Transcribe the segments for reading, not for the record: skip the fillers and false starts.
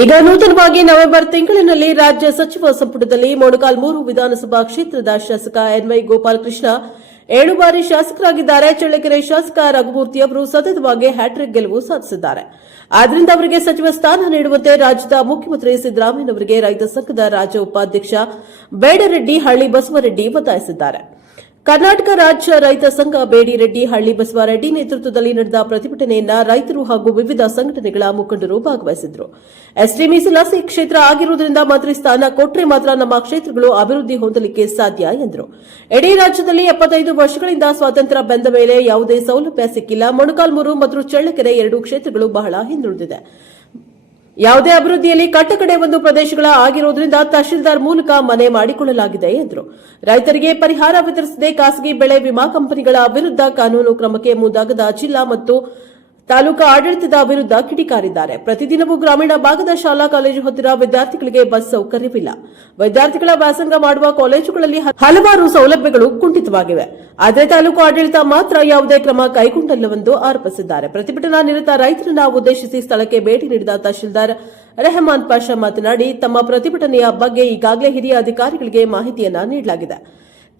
ಈಗ ನೂತನವಾಗಿ ನವೆಂಬರ್ ತಿಂಗಳಿನಲ್ಲಿ ರಾಜ್ಯ ಸಚಿವ ಸಂಪುಟದಲ್ಲಿ ಮೊಣಕಾಲ್ಮೂರು ವಿಧಾನಸಭಾ ಕ್ಷೇತ್ರದ ಶಾಸಕ ಎನ್ವೈ ಗೋಪಾಲಕೃಷ್ಣ 7 ಬಾರಿ ಶಾಸಕರಾಗಿದ್ದಾರೆ. ಚಳ್ಳಕೆರೆ ಶಾಸಕ ರಘುಮೂರ್ತಿ ಅವರು ಸತತವಾಗಿ ಹ್ಯಾಟ್ರಿಕ್ ಗೆಲುವು ಸಾಧಿಸಿದ್ದಾರೆ. ಆದ್ದರಿಂದ ಅವರಿಗೆ ಸಚಿವ ಸ್ಥಾನ ನೀಡುವಂತೆ ರಾಜ್ಯದ ಮುಖ್ಯಮಂತ್ರಿ ಸಿದ್ದರಾಮಯ್ಯನವರಿಗೆ ರೈತ ಸಂಘದ ರಾಜ್ಯ ಉಪಾಧ್ಯಕ್ಷ ಬೇಡರೆಡ್ಡಿ ಹಳ್ಳಿ ಬಸವರೆಡ್ಡಿ ಒತ್ತಾಯಿಸಿದ್ದಾರೆ. ಕರ್ನಾಟಕ ರಾಜ್ಯ ರೈತ ಸಂಘ ಬೇಡಿರೆಡ್ಡಿ ಹಳ್ಳಿ ಬಸವರೆಡ್ಡಿ ನೇತೃತ್ವದಲ್ಲಿ ನಡೆದ ಪ್ರತಿಭಟನೆಯನ್ನ ರೈತರು ಹಾಗೂ ವಿವಿಧ ಸಂಘಟನೆಗಳ ಮುಖಂಡರು ಭಾಗವಹಿಸಿದರು. ಎಸ್ಟಿ ಮೀಸಲಾತಿ ಕ್ಷೇತ್ರ ಆಗಿರುವುದರಿಂದ ಮಂತ್ರಿ ಸ್ಥಾನ ಕೊಟ್ಟರೆ ಮಾತ್ರ ನಮ್ಮ ಕ್ಷೇತ್ರಗಳು ಅಭಿವೃದ್ಧಿ ಹೊಂದಲಿಕ್ಕೆ ಸಾಧ್ಯ ಎಂದರು. ಇಡೀ ರಾಜ್ಯದಲ್ಲಿ 75 ವರ್ಷಗಳಿಂದ ಸ್ವಾತಂತ್ರ್ಯ ಬಂದ ಮೇಲೆ ಯಾವುದೇ ಸೌಲಭ್ಯ ಸಿಕ್ಕಿಲ್ಲ. ಮೊಣಕಾಲ್ಮೂರು ಮತ್ತು ಚಳ್ಳಕೆರೆ 2 ಕ್ಷೇತ್ರಗಳು ಬಹಳ ಹಿಂದುಳಿದಿದೆ. ಯಾವುದೇ ಅಭಿವೃದ್ಧಿಯಲ್ಲಿ ಕಟ್ಟಕಡೆ ಒಂದು ಪ್ರದೇಶಗಳ ಆಗಿರುವುದರಿಂದ ತಹಶೀಲ್ದಾರ್ ಮೂಲಕ ಮನೆ ಮಾಡಿಕೊಳ್ಳಲಾಗಿದೆ ಎಂದರು. ರೈತರಿಗೆ ಪರಿಹಾರ ವಿತರಿಸದೆ ಖಾಸಗಿ ಬೆಳೆ ವಿಮಾ ಕಂಪನಿಗಳ ವಿರುದ್ಧ ಕಾನೂನು ಕ್ರಮಕ್ಕೆ ಮುಂದಾಗದ ಜಿಲ್ಲಾ ಮತ್ತು ತಾಲೂಕಾ ಆಡಳಿತದ ವಿರುದ್ಧ ಕಿಡಿಕಾರಿದ್ದಾರೆ. ಪ್ರತಿದಿನವೂ ಗ್ರಾಮೀಣ ಭಾಗದ ಶಾಲಾ ಕಾಲೇಜು ಹತ್ತಿರ ವಿದ್ಯಾರ್ಥಿಗಳಿಗೆ ಬಸ್ ಸೌಕರ್ಯವಿಲ್ಲ. ವಿದ್ಯಾರ್ಥಿಗಳ ವ್ಯಾಸಂಗ ಮಾಡುವ ಕಾಲೇಜುಗಳಲ್ಲಿ ಹಲವಾರು ಸೌಲಭ್ಯಗಳು ಕುಂಠಿತವಾಗಿವೆ. ಆದರೆ ತಾಲೂಕು ಆಡಳಿತ ಮಾತ್ರ ಯಾವುದೇ ಕ್ರಮ ಕೈಗೊಂಡಿಲ್ಲವೆಂದು ಆರೋಪಿಸಿದ್ದಾರೆ. ಪ್ರತಿಭಟನಾ ನಿರತ ರೈತರನ್ನ ಉದ್ದೇಶಿಸಿ ಸ್ಥಳಕ್ಕೆ ಭೇಟಿ ನೀಡಿದ ತಹಶೀಲ್ದಾರ್ ರೆಹಮಾನ್ ಪಾಷಾ ಮಾತನಾಡಿ, ತಮ್ಮ ಪ್ರತಿಭಟನೆಯ ಬಗ್ಗೆ ಈಗಾಗಲೇ ಹಿರಿಯ ಅಧಿಕಾರಿಗಳಿಗೆ ಮಾಹಿತಿಯನ್ನ ನೀಡಲಾಗಿದೆ.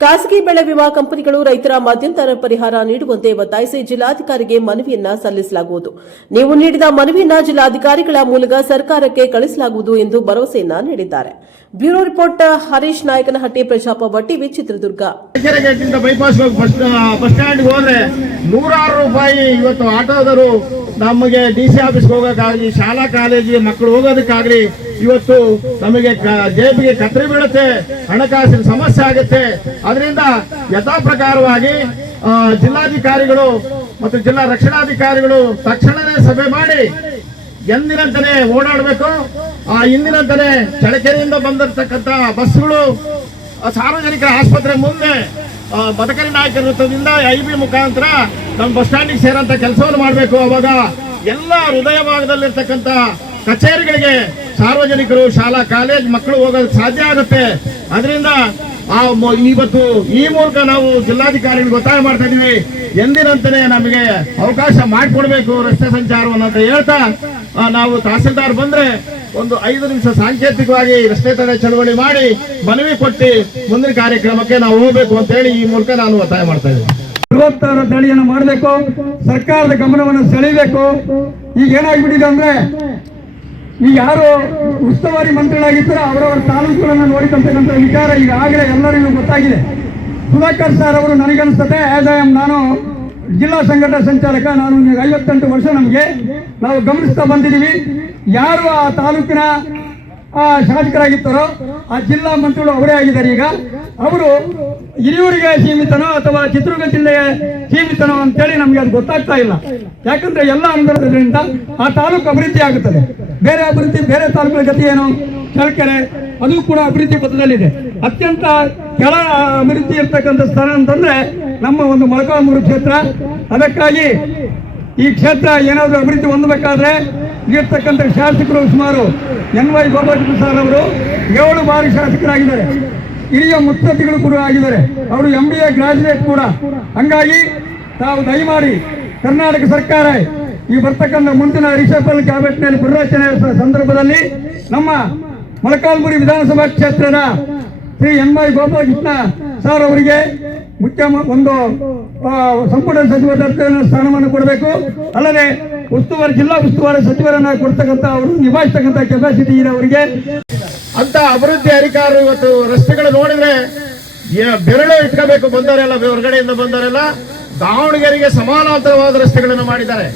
ಖಾಸಗಿ ಬೆಳೆ ವಿಮಾ ಕಂಪನಿಗಳು ರೈತರ ಮಧ್ಯಂತರ ಪರಿಹಾರ ನೀಡುವಂತೆ ಒತ್ತಾಯಿಸಿ ಜಿಲ್ಲಾಧಿಕಾರಿಗೆ ಮನವಿಯನ್ನ ಸಲ್ಲಿಸಲಾಗುವುದು. ನೀವು ನೀಡಿದ ಮನವಿಯನ್ನ ಜಿಲ್ಲಾಧಿಕಾರಿಗಳ ಮೂಲಕ ಸರ್ಕಾರಕ್ಕೆ ಕಳಿಸಲಾಗುವುದು ಎಂದು ಭರವಸೆಯನ್ನ ನೀಡಿದ್ದಾರೆ. Bureau report Harish Nayakanahatti, Prajaprabha TV, Chitradurga. Bypass bus stand ಹೋದ್ರೆ ₹100 ಇವತ್ತು ಆಟೋದರು ನಮಗೆ ಡಿಸಿ ಆಫೀಸ್ಗೆ ಹೋಗೋಕ್ಕಾಗಲಿ, ಶಾಲಾ ಕಾಲೇಜಿಗೆ ಮಕ್ಕಳು ಹೋಗೋದಕ್ಕಾಗಲಿ ಇವತ್ತು ನಮಗೆ ಜೇಬಿಗೆ ಕತ್ತರಿ ಬೀಳುತ್ತೆ, ಹಣಕಾಸಿನ ಸಮಸ್ಯೆ ಆಗುತ್ತೆ. ಅದರಿಂದ ಯಥಾ ಪ್ರಕಾರವಾಗಿ ಜಿಲ್ಲಾಧಿಕಾರಿಗಳು ಮತ್ತು ಜಿಲ್ಲಾ ರಕ್ಷಣಾಧಿಕಾರಿಗಳು ತಕ್ಷಣವೇ ಸಭೆ ಮಾಡಿ ಎಂದಿನಂತಾನೆ ಓಡಾಡಬೇಕು. ಇಂದಿನಂತಾನೆ ಚಳ್ಳಕೆರೆಯಿಂದ ಬಂದಿರತಕ್ಕಂತ ಬಸ್ಗಳು ಸಾರ್ವಜನಿಕರ ಆಸ್ಪತ್ರೆ ಮುಂದೆ ಬದಕರಿ ನಾಯಕರ ವೃತ್ತದಿಂದ ಐಬಿ ಮುಖಾಂತರ ನಮ್ಮ ಬಸ್ ಸ್ಟ್ಯಾಂಡಿಗೆ ಸೇರಂತ ಕೆಲಸವನ್ನು ಮಾಡಬೇಕು. ಅವಾಗ ಎಲ್ಲ ಹೃದಯ ಭಾಗದಲ್ಲಿರ್ತಕ್ಕಂಥ ಕಚೇರಿಗಳಿಗೆ ಸಾರ್ವಜನಿಕರು, ಶಾಲಾ ಕಾಲೇಜ್ ಮಕ್ಕಳು ಹೋಗೋದಕ್ಕೆ ಸಾಧ್ಯ ಆಗುತ್ತೆ. ಅದರಿಂದ ಇವತ್ತು ಈ ಮೂಲಕ ನಾವು ಜಿಲ್ಲಾಧಿಕಾರಿಗಳಿಗೆ ಒತ್ತಾಯ ಮಾಡ್ತಾ ಇದೀವಿ, ಎಂದಿನಂತಾನೆ ನಮಗೆ ಅವಕಾಶ ಮಾಡಿಕೊಡ್ಬೇಕು ರಸ್ತೆ ಸಂಚಾರವನ್ನು ಅಂತ ಹೇಳ್ತಾ, ನಾವು ತಹಸೀಲ್ದಾರ್ ಬಂದ್ರೆ ಒಂದು 5 ನಿಮಿಷ ಸಾಂಕೇತಿಕವಾಗಿ ರಸ್ತೆ ತಡೆ ಚಳವಳಿ ಮಾಡಿ ಮನವಿ ಕೊಟ್ಟು ಮುಂದಿನ ಕಾರ್ಯಕ್ರಮಕ್ಕೆ ನಾವು ಹೋಗ್ಬೇಕು ಅಂತ ಹೇಳಿ ಈ ಮೂಲಕ ನಾನು ಒತ್ತಾಯ ಮಾಡ್ತಾ ಇದ್ದೀನಿ. ಬೃಹತ್ತರ ತಳಿಯನ್ನು ಮಾಡಬೇಕು, ಸರ್ಕಾರದ ಗಮನವನ್ನು ಸೆಳೆಯಬೇಕು. ಈಗ ಏನಾಗ್ಬಿಟ್ಟಿದೆ ಅಂದ್ರೆ, ಈಗ ಯಾರು ಉಸ್ತುವಾರಿ ಮಂತ್ರಿಗಳಾಗಿರ್ತಾರೋ ಅವರವರ ತಾಲೂಕುಗಳನ್ನು ನೋಡಿಕೊಂತಕ್ಕಂಥ ವಿಚಾರ ಈಗಾಗಲೇ ಎಲ್ಲರಿಗೂ ಗೊತ್ತಾಗಿದೆ. ಸುಧಾಕರ್ ಸರ್ ಅವರು ನನಗನ್ಸುತ್ತೆ, ನಾನು ಜಿಲ್ಲಾ ಸಂಘಟನಾ ಸಂಚಾಲಕ, ನಾನು 58 ವರ್ಷ ನಾವು ಗಮನಿಸ್ತಾ ಬಂದಿದ್ದೀವಿ. ಯಾರು ಆ ತಾಲೂಕಿನ ಶಾಸಕರಾಗಿದ್ದಾರೋ ಆ ಜಿಲ್ಲಾ ಮಂತ್ರಿಗಳು ಅವರೇ ಆಗಿದ್ದಾರೆ. ಈಗ ಅವರು ಹಿರಿಯೂರಿಗೆ ಸೀಮಿತನೋ ಅಥವಾ ಚಿತ್ರದುರ್ಗ ಜಿಲ್ಲೆಗೆ ಸೀಮಿತನೋ ಅಂತೇಳಿ ನಮಗೆ ಅದು ಗೊತ್ತಾಗ್ತಾ ಇಲ್ಲ. ಯಾಕಂದ್ರೆ ಎಲ್ಲ ಅನುದಾನದಿಂದ ಆ ತಾಲೂಕು ಅಭಿವೃದ್ಧಿ ಆಗುತ್ತದೆ. ಬೇರೆ ತಾಲೂಕುಗಳ ಗತಿ ಏನು? ಚಳ್ಳಕೆರೆ ಅದು ಕೂಡ ಅಭಿವೃದ್ಧಿ ಪಥದಲ್ಲಿದೆ. ಅತ್ಯಂತ ಕೆಳ ಅಭಿವೃದ್ಧಿ ಇರ್ತಕ್ಕಂಥ ಸ್ಥಾನ ಅಂತಂದ್ರೆ ನಮ್ಮ ಒಂದು ಮೊಳಕಾಲ್ಮೂರು ಕ್ಷೇತ್ರ. ಅದಕ್ಕಾಗಿ ಈ ಕ್ಷೇತ್ರ ಏನಾದರೂ ಅಭಿವೃದ್ಧಿ ಹೊಂದಬೇಕಾದ್ರೆ ಇರ್ತಕ್ಕಂಥ ಶಾಸಕರು ಸುಮಾರು ಎನ್ವೈ ಗೋಪಾಲಕೃಷ್ಣ ಅವರು 7 ಬಾರಿ ಶಾಸಕರಾಗಿದ್ದಾರೆ. ಹಿರಿಯ ಮುತ್ಸದ್ದಿಗಳು ಕೂಡ ಆಗಿದ್ದಾರೆ. ಅವರು MBA ಗ್ರಾಜುಯೇಟ್ ಕೂಡ. ಹಂಗಾಗಿ ತಾವು ದಯಮಾಡಿ ಕರ್ನಾಟಕ ಸರ್ಕಾರ ಈ ಬರ್ತಕ್ಕಂಥ ಮುಂದಿನ ರಿಷಫಲ್ ಕ್ಯಾಬಿನೆಟ್ನಲ್ಲಿ ಪುನರಚನೆ ಸಂದರ್ಭದಲ್ಲಿ ನಮ್ಮ ಮೊಳಕಾಲ್ಮೂರು ವಿಧಾನಸಭಾ ಕ್ಷೇತ್ರದ ಶ್ರೀ ಎನ್ವೈ ಗೋಪಾಲಕೃಷ್ಣ ಸರ್ ಅವರಿಗೆ ಒಂದು ಸಂಪುಟ ಸಚಿವ ಸ್ಥಾನವನ್ನು ಕೊಡಬೇಕು. ಅಲ್ಲದೆ ಜಿಲ್ಲಾ ಉಸ್ತುವಾರಿ ಸಚಿವರನ್ನ ಕೊಡ್ತಕ್ಕಂಥ ಅವರು ನಿಭಾಯಿಸ್ತಕ್ಕಂಥ ಕೆಪಾಸಿಟಿ ಇದೆ ಅವರಿಗೆ ಅಂತ ಅಭಿವೃದ್ಧಿ ಅಧಿಕಾರಿಗಳು. ಇವತ್ತು ರಸ್ತೆಗಳು ನೋಡಿದ್ರೆ ಬೆರಳು ಇಟ್ಕೋಬೇಕು. ಬಂದವರೆಲ್ಲ ಹೊರಗಡೆಯಿಂದ ಬಂದವರೆಲ್ಲ ದಾವಣಗೆರೆಗೆ ಸಮಾನಾಂತರವಾದ ರಸ್ತೆಗಳನ್ನು ಮಾಡಿದ್ದಾರೆ.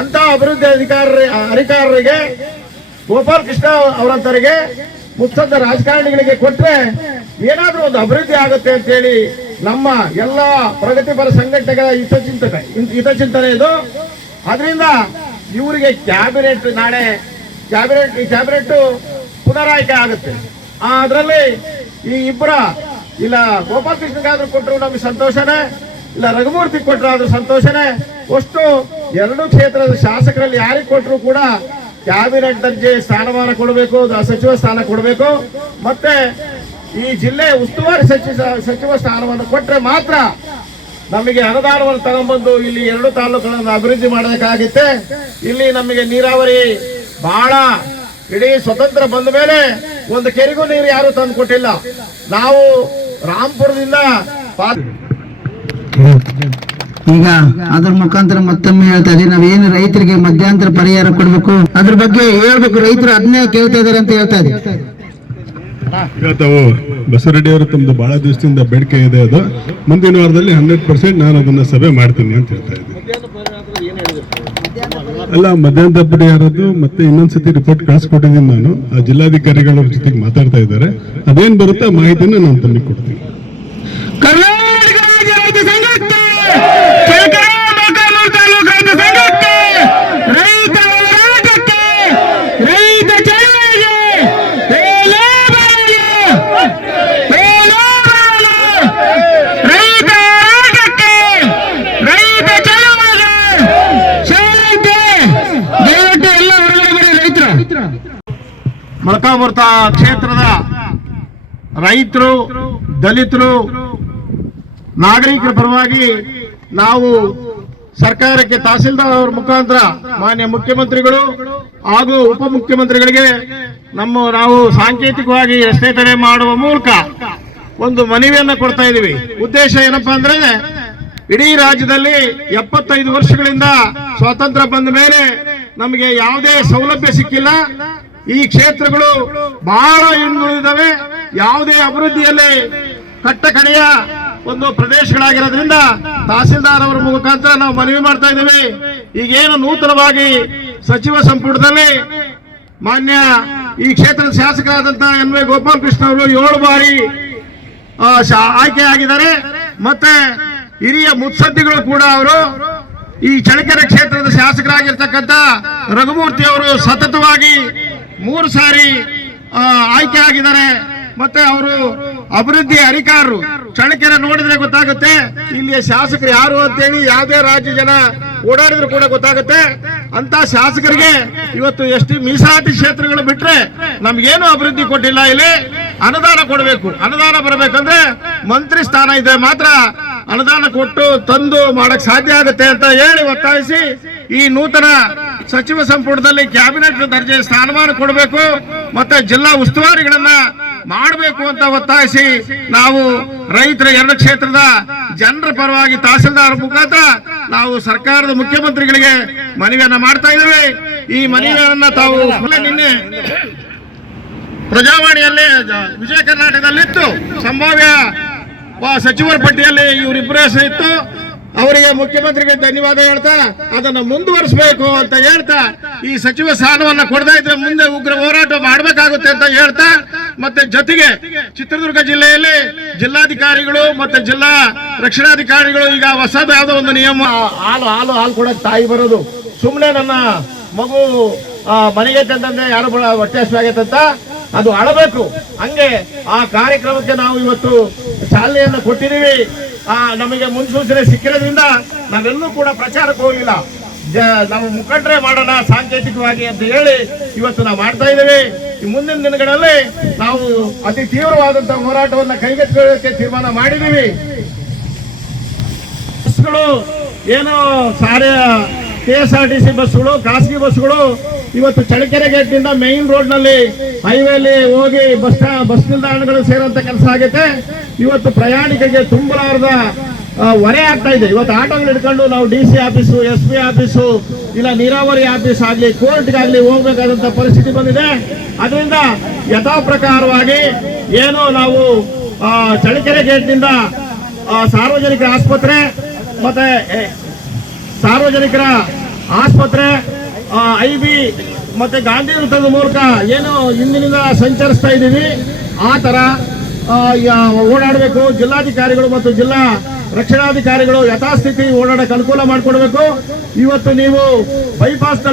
ಅಂತ ಅಭಿವೃದ್ಧಿ ಅಧಿಕಾರರಿಗೆ ಗೋಪಾಲಕೃಷ್ಣ ಅವರಂತರಿಗೆ ಮುತ್ಸದ್ದ ರಾಜಕಾರಣಿಗಳಿಗೆ ಕೊಟ್ರೆ ಏನಾದ್ರೂ ಒಂದು ಅಭಿವೃದ್ಧಿ ಆಗುತ್ತೆ ಅಂತ ಹೇಳಿ ನಮ್ಮ ಎಲ್ಲ ಪ್ರಗತಿಪರ ಸಂಘಟನೆಗಳ ಹಿತಚಿಂತನೆ ಇದು. ಅದರಿಂದ ಇವರಿಗೆ ನಾಳೆ ಕ್ಯಾಬಿನೆಟ್ ಪುನರಾಯ್ಕೆ ಆಗುತ್ತೆ. ಅದರಲ್ಲಿ ಈ ಇಬ್ಬರ ಇಲ್ಲ ಗೋಪಾಲಕೃಷ್ಣಗಾದ್ರೂ ಕೊಟ್ಟರು ನಮಗೆ ಸಂತೋಷನೇ, ಇಲ್ಲ ರಘುಮೂರ್ತಿ ಕೊಟ್ಟರು ಆದ್ರೂ ಸಂತೋಷನೇ. ಅಷ್ಟು 2 ಕ್ಷೇತ್ರದ ಶಾಸಕರಲ್ಲಿ ಯಾರಿಗೆ ಕೊಟ್ಟರು ಕೂಡ ಕ್ಯಾಬಿನೆಟ್ ದರ್ಜೆ ಸ್ಥಾನಮಾನ ಕೊಡಬೇಕು, ಸಚಿವ ಸ್ಥಾನ ಕೊಡಬೇಕು. ಮತ್ತೆ ಈ ಜಿಲ್ಲೆ ಉಸ್ತುವಾರಿ ಸಚಿವ ಸ್ಥಾನವನ್ನು ಕೊಟ್ಟರೆ ಮಾತ್ರ ನಮಗೆ ಅನುದಾನವನ್ನು ತಗೊಂಡ್ಬಂದು ಇಲ್ಲಿ 2 ತಾಲೂಕುಗಳನ್ನು ಅಭಿವೃದ್ಧಿ ಮಾಡಬೇಕಾಗುತ್ತೆ. ಇಲ್ಲಿ ನಮಗೆ ನೀರಾವರಿ ಬಹಳ ಇಡೀ ಸ್ವತಂತ್ರ ಬಂದ ಮೇಲೆ ಒಂದು ಕೆರೆಗೂ ನೀರು ಯಾರು ತಂದು ಕೊಟ್ಟಿಲ್ಲ. ನಾವು ರಾಂಪುರದಿಂದ ಈಗ ಅದ್ರ ಮುಖಾಂತರ ಮತ್ತೊಮ್ಮೆ ಹೇಳ್ತಾ ಇದ್ದೀವಿ, ನಾವೇನು ರೈತರಿಗೆ ಮಧ್ಯಂತರ ಪರಿಹಾರ ಕೊಡ್ಬೇಕು ಅದ್ರ ಬಗ್ಗೆ ಹೇಳ್ಬೇಕು. ರೈತರು ಅದನ್ನೇ ಕೇಳ್ತಾ ಇದಾರೆ ಅಂತ ಹೇಳ್ತಾ ಇದ್ದೀವಿ. ಈಗ ತಾವು ಬಸವರೆಡ್ಡಿ ಅವರು ತಮ್ಮದು ಬಹಳ ದಿವಸದಿಂದ ಬೇಡಿಕೆ ಇದೆ, ಅದು ಮುಂದಿನ ವಾರದಲ್ಲಿ 100% ನಾನು ಅದನ್ನ ಸಭೆ ಮಾಡ್ತೀನಿ ಅಂತ ಹೇಳ್ತಾ ಇದ್ದೀನಿ. ಅಲ್ಲ, ಮಧ್ಯಂತರ ಪರಿಹಾರದ್ದು ಮತ್ತೆ ಇನ್ನೊಂದ್ಸತಿ ರಿಪೋರ್ಟ್ ಕಳಿಸ್ಕೊಟ್ಟಿದ್ದೀನಿ ನಾನು. ಆ ಜಿಲ್ಲಾಧಿಕಾರಿಗಳ ಜೊತೆಗೆ ಮಾತಾಡ್ತಾ ಇದ್ದಾರೆ. ಅದೇನ್ ಬರುತ್ತೆ ಮಾಹಿತಿನ ನಾನು ತಮಗೆ ಕೊಡ್ತೀನಿ. ಕರ್ನಾಟಕ ರಾಜ್ಯ ರೈತ ಸಂಘಕ್ಕೆ, ತಾಲೂಕು ರೈತ ಸಂಘಕ್ಕೆ, ರೈತ ಹೋರಾಟಕ್ಕೆ, ರೈತ ಚಳವಳಿಗೆ ಏನೇ ಬರಲಿ, ರೈತ ಹೋರಾಟಕ್ಕೆ, ರೈತ ಚಳವಳಿಗೆ ಶಾಂತಿ. ದಯವಿಟ್ಟು ಎಲ್ಲ ಹೊರಗಡೆ ಬರೀ ರೈತರು. ಮೊಳಕಾಮೂರು ಕ್ಷೇತ್ರದ ರೈತರು, ದಲಿತರು, ನಾಗರಿಕರ ಪರವಾಗಿ ನಾವು ಸರ್ಕಾರಕ್ಕೆ ತಹಸೀಲ್ದಾರ್ ಅವರ ಮುಖಾಂತರ ಮಾನ್ಯ ಮುಖ್ಯಮಂತ್ರಿಗಳು ಹಾಗೂ ಉಪಮುಖ್ಯಮಂತ್ರಿಗಳಿಗೆ ನಾವು ಸಾಂಕೇತಿಕವಾಗಿ ರಸ್ತೆ ತಡೆ ಮಾಡುವ ಮೂಲಕ ಒಂದು ಮನವಿಯನ್ನ ಕೊಡ್ತಾ ಇದ್ದೀವಿ. ಉದ್ದೇಶ ಏನಪ್ಪಾ ಅಂದ್ರೆ, ಇಡೀ ರಾಜ್ಯದಲ್ಲಿ 75 ವರ್ಷಗಳಿಂದ ಸ್ವಾತಂತ್ರ್ಯ ಬಂದ ಮೇಲೆ ನಮಗೆ ಯಾವುದೇ ಸೌಲಭ್ಯ ಸಿಕ್ಕಿಲ್ಲ. ಈ ಕ್ಷೇತ್ರಗಳು ಬಹಳ ಹಿಂದುಳಿದಿದ್ದಾವೆ. ಯಾವುದೇ ಅಭಿವೃದ್ಧಿಯಲ್ಲಿ ಕಟ್ಟ ಕಡೆಯ ಒಂದು ಪ್ರದೇಶಗಳಾಗಿರೋದ್ರಿಂದ ತಹಸೀಲ್ದಾರ್ ಅವರ ಮುಖಾಂತರ ನಾವು ಮನವಿ ಮಾಡ್ತಾ ಇದ್ದೀವಿ. ಈಗೇನು ನೂತನವಾಗಿ ಸಚಿವ ಸಂಪುಟದಲ್ಲಿ ಮಾನ್ಯ ಈ ಕ್ಷೇತ್ರದ ಶಾಸಕರಾದಂತಹ NY ಗೋಪಾಲಕೃಷ್ಣ ಅವರು 7 ಬಾರಿ ಆಯ್ಕೆ ಆಗಿದ್ದಾರೆ. ಮತ್ತೆ ಹಿರಿಯ ಮುತ್ಸದ್ದಿಗಳು ಕೂಡ ಅವರು ಈ ಚಳ್ಳಕೆರೆ ಕ್ಷೇತ್ರದ ಶಾಸಕರಾಗಿರ್ತಕ್ಕಂಥ ರಘುಮೂರ್ತಿ ಅವರು ಸತತವಾಗಿ 3 ಸಾರಿ ಆಯ್ಕೆ ಆಗಿದ್ದಾರೆ. ಮತ್ತೆ ಅವರು ಅಭಿವೃದ್ಧಿ ಅಧಿಕಾರರು. ಚಳ್ಳಕೆರೆ ನೋಡಿದ್ರೆ ಗೊತ್ತಾಗುತ್ತೆ ಇಲ್ಲಿಯ ಶಾಸಕರು ಯಾರು ಅಂತೇಳಿ. ಯಾವುದೇ ರಾಜ್ಯ ಜನ ಓಡಾಡಿದ್ರು ಕೂಡ ಗೊತ್ತಾಗುತ್ತೆ. ಅಂತ ಶಾಸಕರಿಗೆ ಇವತ್ತು ಎಷ್ಟು ಮೀಸಲಾತಿ ಕ್ಷೇತ್ರಗಳು ಬಿಟ್ರೆ ನಮ್ಗೇನು ಅಭಿವೃದ್ಧಿ ಕೊಟ್ಟಿಲ್ಲ. ಇಲ್ಲಿ ಅನುದಾನ ಕೊಡಬೇಕು. ಅನುದಾನ ಬರಬೇಕಂದ್ರೆ ಮಂತ್ರಿ ಸ್ಥಾನ ಇದ್ರೆ ಮಾತ್ರ ಅನುದಾನ ಕೊಟ್ಟು ತಂದು ಮಾಡಕ್ ಸಾಧ್ಯ ಆಗುತ್ತೆ ಅಂತ ಹೇಳಿ ಒತ್ತಾಯಿಸಿ ಈ ನೂತನ ಸಚಿವ ಸಂಪುಟದಲ್ಲಿ ಕ್ಯಾಬಿನೆಟ್ ದರ್ಜೆ ಸ್ಥಾನಮಾನ ಕೊಡಬೇಕು, ಮತ್ತೆ ಜಿಲ್ಲಾ ಉಸ್ತುವಾರಿಗಳನ್ನ ಮಾಡಬೇಕು ಅಂತ ಒತ್ತಾಯಿಸಿ ನಾವು ರೈತರ 2 ಕ್ಷೇತ್ರದ ಜನರ ಪರವಾಗಿ ತಹಸೀಲ್ದಾರ್ ಮುಖಾಂತರ ನಾವು ಸರ್ಕಾರದ ಮುಖ್ಯಮಂತ್ರಿಗಳಿಗೆ ಮನವಿಯನ್ನ ಮಾಡ್ತಾ ಇದ್ದೇವೆ. ಈ ಮನವಿಯನ್ನ ತಾವು ನಿನ್ನೆ ಪ್ರಜಾವಾಣಿಯಲ್ಲಿ ವಿಜಯ ಕರ್ನಾಟಕದಲ್ಲಿತ್ತು. ಸಂಭಾವ್ಯ ಸಚಿವರ ಪಟ್ಟಿಯಲ್ಲಿ ಇವರಿಬ್ಬರ ಹೆಸರು ಇತ್ತು. ಅವರಿಗೆ ಮುಖ್ಯಮಂತ್ರಿಗೆ ಧನ್ಯವಾದ ಹೇಳ್ತಾ ಅದನ್ನು ಮುಂದುವರಿಸಬೇಕು ಅಂತ ಹೇಳ್ತಾ, ಈ ಸಚಿವ ಸ್ಥಾನವನ್ನ ಕೊಡದೇ ಇದ್ರೆ ಮುಂದೆ ಉಗ್ರ ಹೋರಾಟ ಮಾಡಬೇಕಾಗುತ್ತೆ ಅಂತ ಹೇಳ್ತಾ, ಮತ್ತೆ ಜೊತೆಗೆ ಚಿತ್ರದುರ್ಗ ಜಿಲ್ಲೆಯಲ್ಲಿ ಜಿಲ್ಲಾಧಿಕಾರಿಗಳು ಮತ್ತೆ ಜಿಲ್ಲಾ ರಕ್ಷಣಾಧಿಕಾರಿಗಳು ಈಗ ಹೊಸದು ಯಾವುದೋ ಒಂದು ನಿಯಮ, ಹಾಲು ಕೊಡಕ್ ತಾಯಿ ಬರೋದು, ಸುಮ್ಮನೆ ನನ್ನ ಮಗು ಮನೆಗೆ ತಂದ್ರೆ ಯಾರು ಹೊಟ್ಟೆ ಹಸಿವಾಗೈತಂತ ಅದು ಅಳಬೇಕು. ಹಂಗೆ ಆ ಕಾರ್ಯಕ್ರಮಕ್ಕೆ ನಾವು ಇವತ್ತು ಚಾಲನೆಯನ್ನು ಕೊಟ್ಟಿದ್ದೀವಿ. ನಮಗೆ ಮುನ್ಸೂಚನೆ ಸಿಕ್ಕಿರೋದ್ರಿಂದ ನಾವೆಲ್ಲೂ ಕೂಡ ಪ್ರಚಾರಕ್ಕೆ ಹೋಗಿಲ್ಲ. ನಾವು ಮುಖಂಡರೇ ಮಾಡೋಣ ಸಾಂಕೇತಿಕವಾಗಿ ಅಂತ ಹೇಳಿ ಇವತ್ತು ನಾವು ಮಾಡ್ತಾ ಇದ್ದೇವೆ. ಈ ಮುಂದಿನ ದಿನಗಳಲ್ಲಿ ನಾವು ಅತಿ ತೀವ್ರವಾದಂತಹ ಹೋರಾಟವನ್ನು ಕೈಗೆತ್ತಿಕೊಳ್ಳೋಕೆ ತೀರ್ಮಾನ ಮಾಡಿದ್ದೀವಿ. ಬಸ್ಗಳು ಏನೋ KSRTC ಬಸ್ಗಳು, ಖಾಸಗಿ ಬಸ್ಗಳು ಇವತ್ತು ಚಳ್ಳಕೆರೆ ಗೇಟ್ನಿಂದ ಮೈನ್ ರೋಡ್ ನಲ್ಲಿ ಹೈವೇಲಿ ಹೋಗಿ ಬಸ್ ನಿಲ್ದಾಣಗಳು ಸೇರುವಂತ ಕೆಲಸ ಆಗೈತೆ. ಇವತ್ತು ಪ್ರಯಾಣಿಕರಿಗೆ ತುಂಬಲಾರದ ಹೊರೆ ಆಗ್ತಾ ಇದೆ. ಇವತ್ತು ಆಟೋಗಳು ಹಿಡ್ಕೊಂಡು ನಾವು DC ಆಫೀಸು, SP ಆಫೀಸು, ಇಲ್ಲ ನೀರಾವರಿ ಆಫೀಸ್ ಆಗ್ಲಿ, ಕೋರ್ಟ್ಗಾಗ್ಲಿ ಹೋಗ್ಬೇಕಾದಂತ ಪರಿಸ್ಥಿತಿ ಬಂದಿದೆ. ಅದರಿಂದ ಯಥಾ ಪ್ರಕಾರವಾಗಿ ಏನು ನಾವು ಚಳ್ಳಕೆರೆ ಗೇಟ್ನಿಂದ ಸಾರ್ವಜನಿಕರ ಆಸ್ಪತ್ರೆ ಮತ್ತೆ ಸಾರ್ವಜನಿಕರ ಆಸ್ಪತ್ರೆ, IB ಮತ್ತೆ ಗಾಂಧಿ ವೃತ್ತದ ಮೂಲಕ ಏನು ಇಂದಿನಿಂದ ಸಂಚರಿಸ್ತಾ ಇದ್ದೀವಿ ಆ ತರ ಓಡಾಡಬೇಕು. ಜಿಲ್ಲಾಧಿಕಾರಿಗಳು ಮತ್ತು ಜಿಲ್ಲಾ ರಕ್ಷಣಾಧಿಕಾರಿಗಳು ಯಥಾಸ್ಥಿತಿ ಓಡಾಡಕ್ಕೆ ಅನುಕೂಲ ಮಾಡಿಕೊಡ್ಬೇಕು. ಇವತ್ತು ನೀವು ಬೈಪಾಸ್